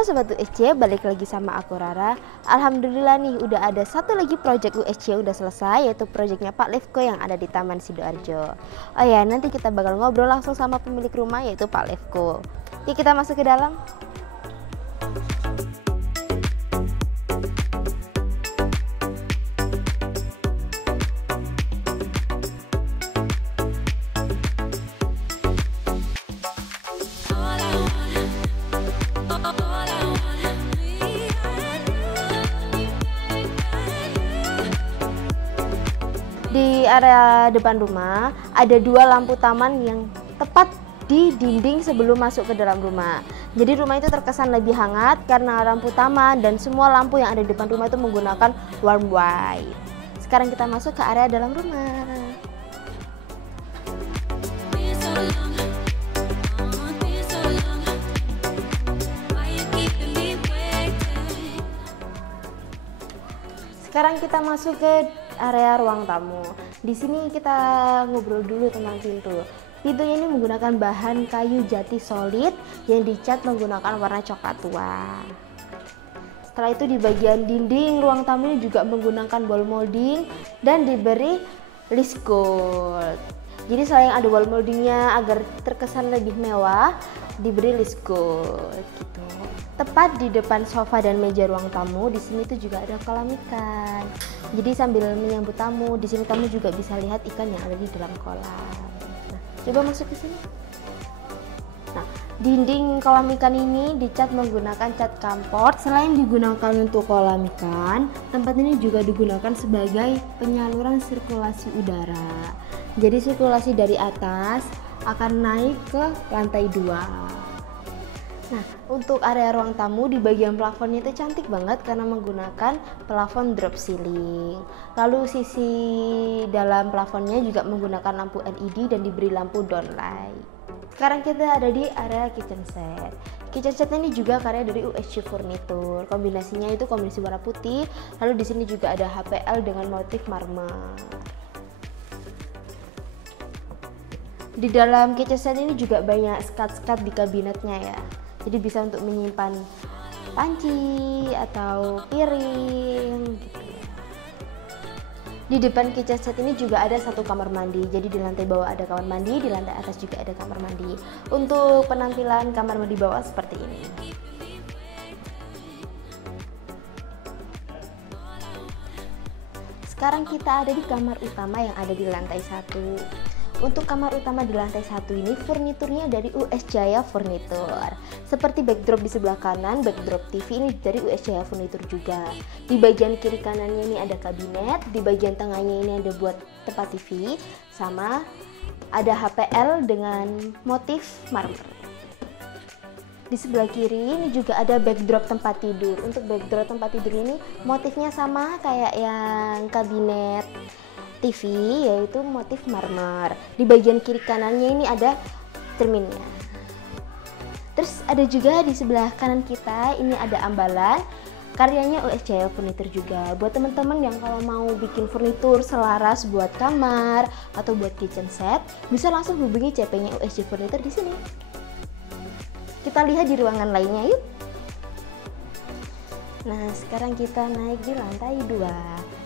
Halo Sobat USC, balik lagi sama aku Rara. Alhamdulillah nih udah ada satu lagi project USC udah selesai, yaitu projectnya Pak Levko yang ada di Taman Sidoarjo. Oh ya, nanti kita bakal ngobrol langsung sama pemilik rumah yaitu Pak Levko. Yuk kita masuk ke dalam. Di area depan rumah ada dua lampu taman yang tepat di dinding sebelum masuk ke dalam rumah. Jadi rumah itu terkesan lebih hangat karena lampu taman dan semua lampu yang ada di depan rumah itu menggunakan warm white. Sekarang kita masuk ke area dalam rumah. Sekarang kita masuk ke area ruang tamu. Di sini kita ngobrol dulu tentang pintu. Pintunya ini menggunakan bahan kayu jati solid yang dicat menggunakan warna coklat tua. Setelah itu di bagian dinding ruang tamu ini juga menggunakan wall molding dan diberi list gold. Jadi selain ada wall moldingnya agar terkesan lebih mewah, diberi list gold gitu. Tepat di depan sofa dan meja ruang tamu, di sini tuh juga ada kolam ikan. Jadi sambil menyambut tamu, di sini tamu juga bisa lihat ikan yang ada di dalam kolam. Nah, coba masuk ke sini. Nah, dinding kolam ikan ini dicat menggunakan cat kampot. Selain digunakan untuk kolam ikan, tempat ini juga digunakan sebagai penyaluran sirkulasi udara. Jadi sirkulasi dari atas akan naik ke lantai 2. Nah, untuk area ruang tamu di bagian plafonnya itu cantik banget karena menggunakan plafon drop ceiling. Lalu sisi dalam plafonnya juga menggunakan lampu LED dan diberi lampu downlight. Sekarang kita ada di area kitchen set. Kitchen set ini juga karya dari USC Furniture. Kombinasinya itu kombinasi warna putih. Lalu di sini juga ada HPL dengan motif marmer. Di dalam kitchen set ini juga banyak skat-skat di kabinetnya ya. Jadi bisa untuk menyimpan panci atau piring gitu. Di depan kitchen set ini juga ada satu kamar mandi. Jadi di lantai bawah ada kamar mandi, di lantai atas juga ada kamar mandi. Untuk penampilan kamar mandi bawah seperti ini. Sekarang kita ada di kamar utama yang ada di lantai 1. Untuk kamar utama di lantai 1 ini furniturnya dari US Jaya Furniture. Seperti backdrop di sebelah kanan, backdrop TV ini dari US Jaya Furniture juga. Di bagian kiri kanannya ini ada kabinet, di bagian tengahnya ini ada buat tempat TV, sama ada HPL dengan motif marmer. Di sebelah kiri ini juga ada backdrop tempat tidur. Untuk backdrop tempat tidur ini motifnya sama kayak yang kabinet TV, yaitu motif marmer. Di bagian kiri kanannya ini ada cerminnya. Terus ada juga di sebelah kanan kita ini ada ambalan karyanya US Jaya Furniture juga. Buat teman-teman yang kalau mau bikin furnitur selaras buat kamar atau buat kitchen set, bisa langsung hubungi CP-nya US Jaya Furniture di sini. Kita lihat di ruangan lainnya yuk. Nah, sekarang kita naik di lantai 2.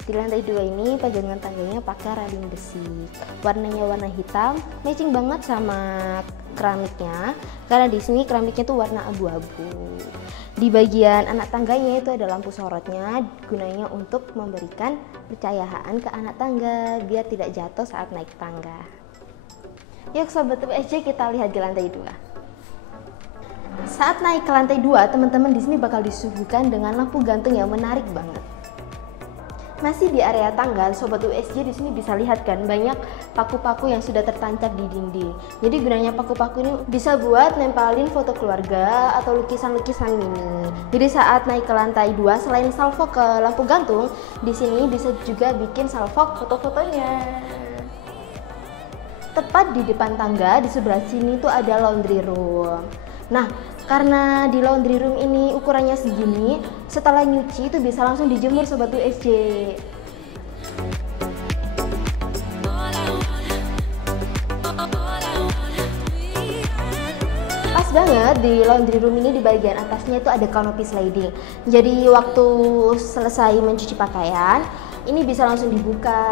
Di lantai 2 ini pajangan tangganya pakai railing besi. Warnanya warna hitam, matching banget sama keramiknya. Karena di sini keramiknya tuh warna abu-abu. Di bagian anak tangganya itu ada lampu sorotnya, gunanya untuk memberikan percahayaan ke anak tangga biar tidak jatuh saat naik tangga. Yuk sobat USC, kita lihat di lantai 2. Saat naik ke lantai 2, teman-teman di sini bakal disuguhkan dengan lampu gantung yang menarik banget. Masih di area tangga, sobat USJ di sini bisa lihat kan banyak paku-paku yang sudah tertancap di dinding. Jadi gunanya paku-paku ini bisa buat nempelin foto keluarga atau lukisan-lukisan mini. Jadi saat naik ke lantai 2, selain salvo ke lampu gantung, di sini bisa juga bikin salvo foto-fotonya. Tepat di depan tangga di sebelah sini tuh ada laundry room. Nah, karena di laundry room ini ukurannya segini, setelah nyuci itu bisa langsung dijemur sobat USJ. Pas banget, di laundry room ini di bagian atasnya itu ada canopy sliding. Jadi waktu selesai mencuci pakaian, ini bisa langsung dibuka.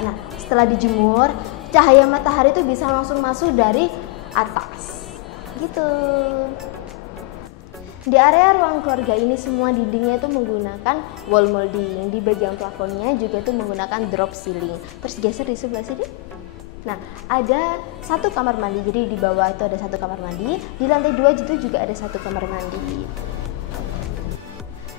Nah, setelah dijemur, cahaya matahari itu bisa langsung masuk dari atas. Gitu. Di area ruang keluarga ini semua dindingnya itu menggunakan wall molding. Di bagian plafonnya juga itu menggunakan drop ceiling. Terus geser di sebelah sini. Nah, ada satu kamar mandi. Jadi di bawah itu ada satu kamar mandi. Di lantai 2 itu juga ada satu kamar mandi.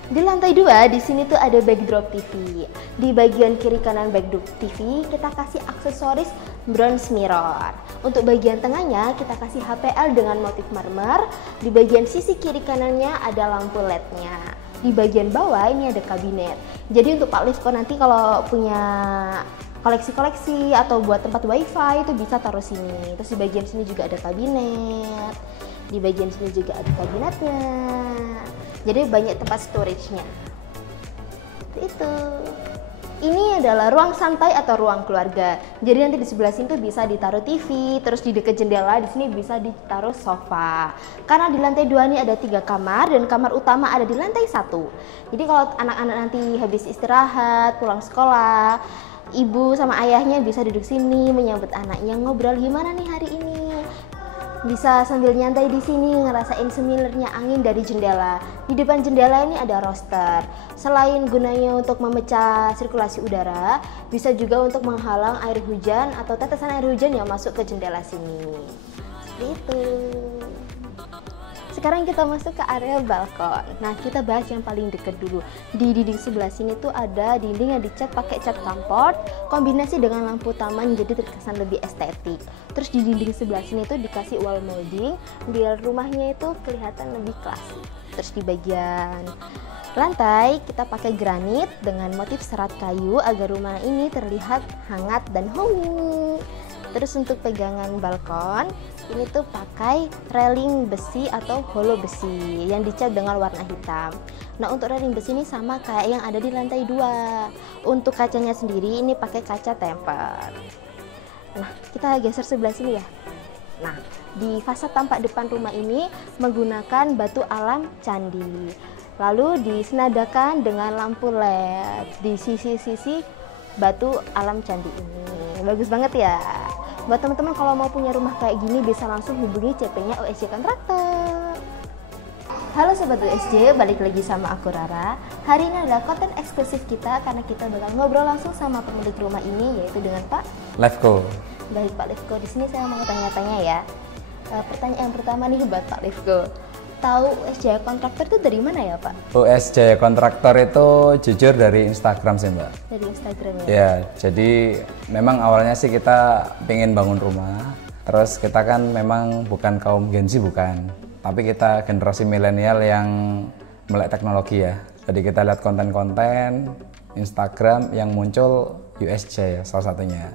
Di lantai 2 di sini tuh ada backdrop TV. Di bagian kiri kanan backdrop TV kita kasih aksesoris bronze mirror. Untuk bagian tengahnya kita kasih HPL dengan motif marmer. Di bagian sisi kiri kanannya ada lampu LED-nya. Di bagian bawah ini ada kabinet. Jadi untuk Pak Livko nanti kalau punya koleksi-koleksi atau buat tempat wifi itu bisa taruh sini. Terus di bagian sini juga ada kabinet. Di bagian sini juga ada kabinetnya. Jadi banyak tempat storage-nya. Itu. Ini adalah ruang santai atau ruang keluarga. Jadi nanti di sebelah sini tuh bisa ditaruh TV, terus di dekat jendela di sini bisa ditaruh sofa. Karena di lantai 2 ini ada 3 kamar dan kamar utama ada di lantai 1. Jadi kalau anak-anak nanti habis istirahat, pulang sekolah, ibu sama ayahnya bisa duduk sini menyambut anaknya, ngobrol gimana nih hari ini. Bisa sambil nyantai di sini ngerasain semilernya angin dari jendela. Di depan jendela ini ada roster. Selain gunanya untuk memecah sirkulasi udara, bisa juga untuk menghalang air hujan atau tetesan air hujan yang masuk ke jendela sini. Seperti itu. Sekarang kita masuk ke area balkon. Nah, kita bahas yang paling dekat dulu. Di dinding sebelah sini tuh ada dinding yang dicat pakai cat kampot, kombinasi dengan lampu taman jadi terkesan lebih estetik. Terus di dinding sebelah sini tuh dikasih wall molding biar rumahnya itu kelihatan lebih klasik. Terus di bagian lantai kita pakai granit dengan motif serat kayu agar rumah ini terlihat hangat dan homey. Terus untuk pegangan balkon ini tuh pakai railing besi atau holo besi yang dicat dengan warna hitam. Nah, untuk railing besi ini sama kayak yang ada di lantai 2. Untuk kacanya sendiri ini pakai kaca tempered. Nah, kita geser sebelah sini ya. Nah, di fasad tampak depan rumah ini menggunakan batu alam candi. Lalu disenadakan dengan lampu LED di sisi-sisi batu alam candi ini. Bagus banget ya. Buat teman-teman kalau mau punya rumah kayak gini bisa langsung hubungi CP-nya USJ Kontraktor. Halo Sobat USJ, balik lagi sama aku Rara. Hari ini adalah konten eksklusif kita karena kita bakal ngobrol langsung sama pemilik rumah ini yaitu dengan Pak Livko. Baik Pak Livko, di sini saya mau tanya-tanya ya. Pertanyaan pertama nih buat Pak Livko. Tahu USJ Kontraktor itu dari mana ya Pak? USJ Kontraktor itu jujur dari Instagram sih Mbak. Dari Instagram ya? Ya, jadi memang awalnya sih kita pengen bangun rumah. Terus kita kan memang bukan kaum Gen Z bukan. Tapi kita generasi milenial yang melek teknologi ya. Jadi kita lihat konten-konten Instagram yang muncul USJ ya salah satunya.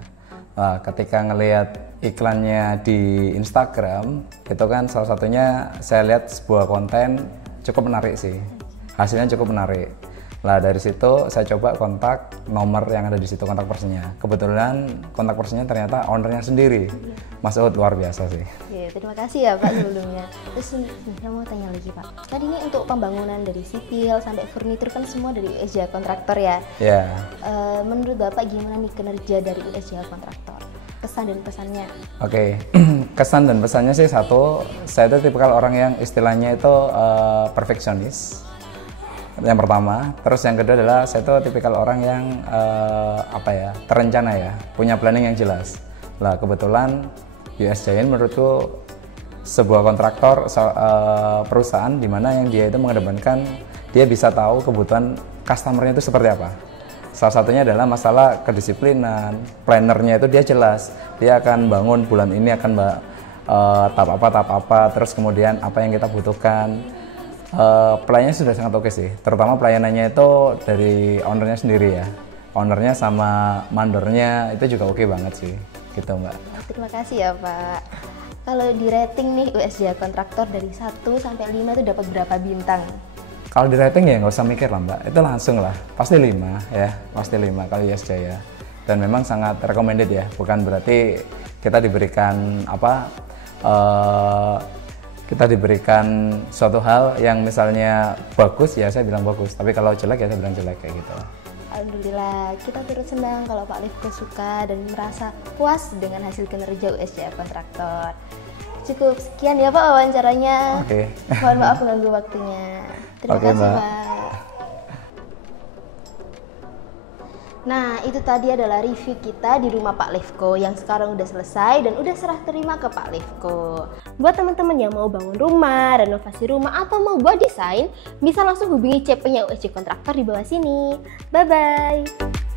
Nah, ketika ngelihat iklannya di Instagram, itu kan salah satunya saya lihat sebuah konten cukup menarik sih. Hasilnya cukup menarik. Nah, dari situ saya coba kontak nomor yang ada di situ, kontak personnya. Kebetulan kontak personnya ternyata ownernya sendiri. Mas Ud luar biasa sih. Ya, terima kasih ya Pak sebelumnya. Terus saya mau tanya lagi Pak. Tadi ini untuk pembangunan dari sipil sampai furnitur kan semua dari USJ Kontraktor ya. Ya. Menurut Bapak gimana nih kinerja dari USJ Kontraktor? Kesan dan pesannya? Oke, kesan dan pesannya sih satu, saya itu tipikal orang yang istilahnya itu perfeksionis. Yang pertama, terus yang kedua adalah saya itu tipikal orang yang terencana ya, punya planning yang jelas. Lah kebetulan USJ menurutku sebuah kontraktor perusahaan di mana yang dia itu mengedepankan dia bisa tahu kebutuhan customernya itu seperti apa. Salah satunya adalah masalah kedisiplinan, plannernya itu dia jelas, dia akan bangun bulan ini akan tahap apa, terus kemudian apa yang kita butuhkan. Pelayanannya sudah sangat oke sih, terutama pelayanannya itu dari ownernya sendiri ya, ownernya sama mandornya itu juga oke banget sih, gitu Mbak. Terima kasih ya Pak. Kalau di rating nih USJ Kontraktor dari 1 sampai 5 itu dapat berapa bintang? Kalau di rating ya nggak usah mikir lah Mbak, itu langsung lah, pasti 5 ya, pasti 5 kalau USJ ya. Dan memang sangat recommended ya, bukan berarti kita diberikan kita diberikan suatu hal yang misalnya bagus ya saya bilang bagus, tapi kalau jelek ya saya bilang jelek kayak gitu. Alhamdulillah, kita turut senang kalau Pak Lifko suka dan merasa puas dengan hasil kinerja USJF Kontraktor. Cukup sekian ya Pak wawancaranya. Oke. Mohon maaf mengganggu waktunya. Terima Oke, kasih Mbak. Pak. Nah, itu tadi adalah review kita di rumah Pak Lifko yang sekarang udah selesai dan udah serah terima ke Pak Lifko. Buat teman-teman yang mau bangun rumah, renovasi rumah, atau mau buat desain, bisa langsung hubungi CP-nya USJ Kontraktor di bawah sini. Bye-bye!